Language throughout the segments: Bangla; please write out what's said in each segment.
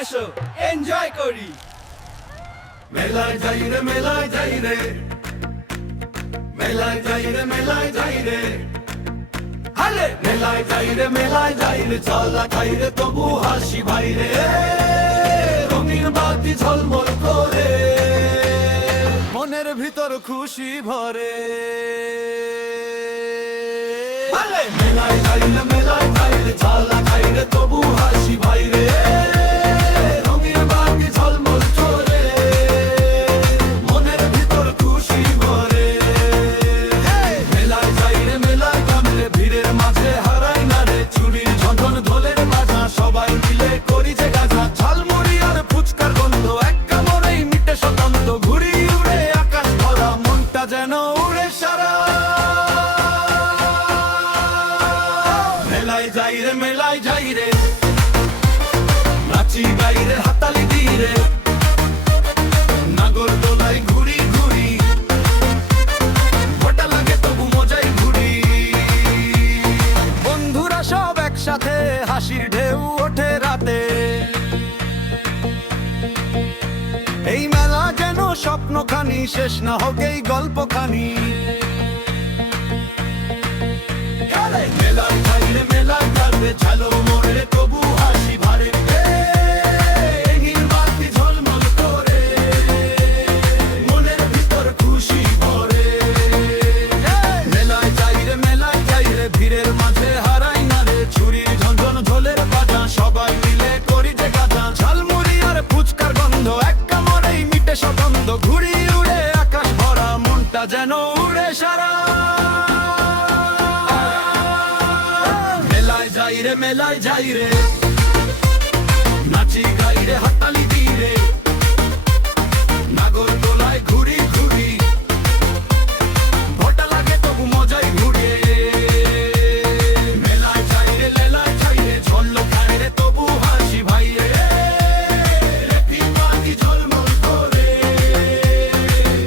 এসো এনজয় করি। মেলায় যাই রে মেলায় যাই রে, মেলায় যাই রে মেলায় যাই রে, হালে মেলায় যাই রে মেলায় যাই রে, চলা খাই রে তবু হাসি ভাই রে, রঙিন বাতি ঝলমল করে মনের ভিতর খুশি ভরে। হালে মেলায় যাই রে মেলায় যাই রে, চলা খাই রে তবু হাসি ভাই রে, রঙিন বাতি ঝলমল করে মনের ভিতর খুশি ভরে। মেলায় যাই রে মেলায় যাই রে, ভিড়ের মাঝে হারাই না রে, চুরির ঝনঝন ঢোলের বাজনা সবাই মিলে করি যে গাজা, ঝালমুড়ি আর ফুচকার গন্ধ এক কামড়েই মিটে স্বতন্ত্র, ঘুরি উড়ে আকাশ ভরা মনটা যেন উড়ে সারা। মেলায় যাই রে মেলায় যাই রে, নাচি গাই রে হাতালি দিই রে, নাগর দোলাই ঘুরি ঘুরি, ভোটা লাগে তবু মজাই ঘুরি। বন্ধুরা সব একসাথে হাসির ঢেউ ওঠে রাতে, এই মেলা যেন স্বপ্নখানি শেষ না হোক এই গল্পখানি। মেলায় যাই রে মেলায় যাই রে, ঝালো মোড়ে তবু হাসি ভারে রে, রঙিন বাতি ঝলমল করে মনের ভিতর খুশি ভরে। মেলায় যাই রে মেলায় যাই রে, ভিড়ের মাঝে হারাই না রে, ছুরির ঝনঝন ঝোলের বাজা সবাই মিলে করি যে গাজা, ঝালমুড়ি আর ফুচকার গন্ধ এক কামড়েই মিটে স্বগন্ধ, ঘুরি উড়ে আকাশ ভরা মনটা যেন উড়ে সারা। মেলায় যাই রে মেলায় যাই রে, নাচি গাই রে হাতালি দিই রে, নাগর দোলায় ঘুরি ঘুরি, ভোটা লাগে তবু মজাই ঘুরে। মেলায় যাই রে লেলায় যাই রে, ঝললো খাই রে তবু হাসি ভাই রে, রেখি বাতি ঝলমল করে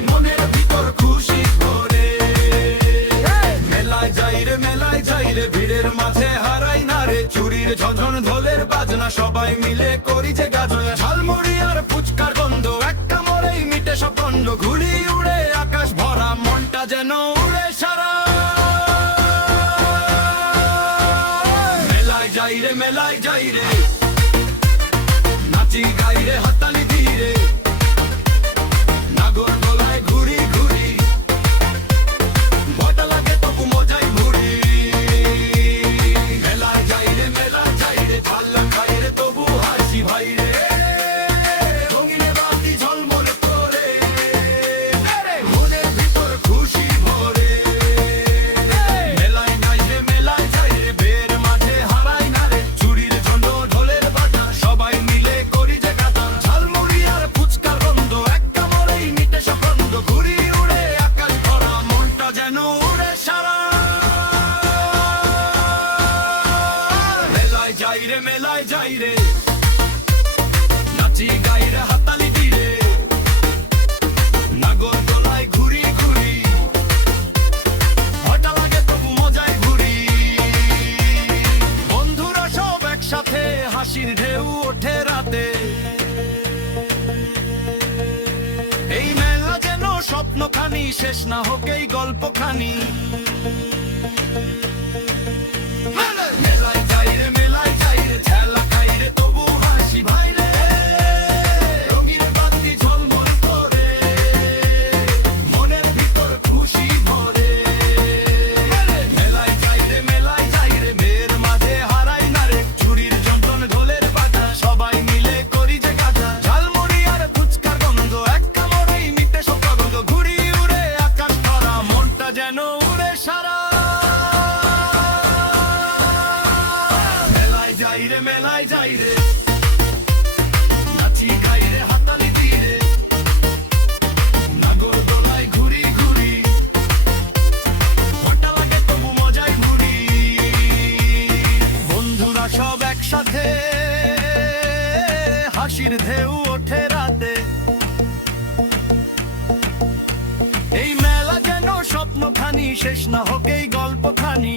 মনের ভিতর খুশি ভরে। মেলায় যাই রে মেলায় যাই রে, ভিড়ের মাঝে হারাই না রে, চুরির ঝনঝন ঢোলের বাজনা সবাই মিলে করি যে গাজনা, ঝালমুড়ি আর ফুচকার গন্ধ এক কামড়েই মিটে সব গন্ধ, ঘুরি উড়ে আকাশ ভরা মনটা যেন উড়ে সারা। মেলায় যাই রে মেলায় যাই রে, নাচি গাই রে হাতালি দিই রে, নাগর দোলায় ঘুরি ঘুরি, ভোটা লাগে তবু মজাই ঘুরি। মেলায় যাই রে মেলায় যাই রে, ঝাল্লা খাই রে তবু হাসি ভাই রে, রঙিন বাতি ঝলমল করে মনের ভিতর খুশি ভরে। মেলায় যাই রে মেলায় যাই রে, বের মাঝে হারাই না রে, চুরির ঝন্ড ঢোলের বাজা সবাই মিলে করি যে গাজা, ঝালমুড়ি আর ফুচকার গন্ধ এক কামড়েই মিটে সব গন্ধ, ঘুরি উড়ে আকাশ ভরা মনটা যেন উড়ে সারা। মেলায় যাই রে মেলায় যাই রে, নাচি গাই রে হাতালি দিই রে, নাগর দোলায় ঘুরি ঘুরি, ভোটা লাগে তবু মজাই ঘুরি। বন্ধুরা সব একসাথে হাসির ঢেউ ওঠে রাতে, এই মেলা যেন স্বপ্নখানি শেষ না হোক এই গল্পখানি। মেলায় যাই রে মেলায় যাই রে, ঝালা খাই রে তবু হাসি ভাই রে, রঙিন বাতি ঝলমল করে মনের ভিতর খুশি ভরে। মেলায় যাই রে মেলায় যাই রে, মেয়ের মাঝে হারাই না রে, চুরির যন্ত্রণ ঢোলের বাজা সবাই মিলে করি যে গাজা, ঝালমুড়ি আর ফুচকার গন্ধ এক কামড়েই মিটে সব গন্ধ, ঘুরি উড়ে আকাশ ভরা মনটা যেন উড়ে সারা। মেলায় যাই রে মেলায় যাই রে, নাচি গাই রে হাতালি দিই রে, নাগর দোলায় ঘুরি ঘুরি, ভোটা লাগে তবু মজাই ঘুরি। বন্ধুরা সব একসাথে হাসির ঢেউ ওঠে রাতে, এই মেলা যেন স্বপ্নখানি শেষ না হোক এই গল্পখানি।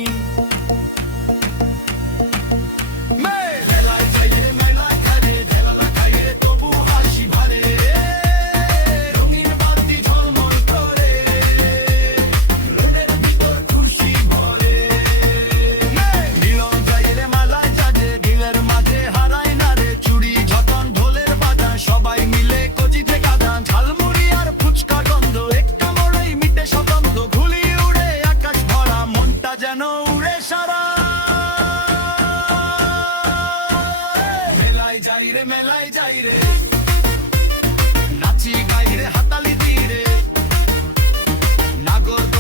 মেলায় যাই রে মেলায় খাই রে, ঢেলা খাই মেলায় যাই রে মেলায় যাই রে নাচি গাই রে হাতালি দি রে নাগর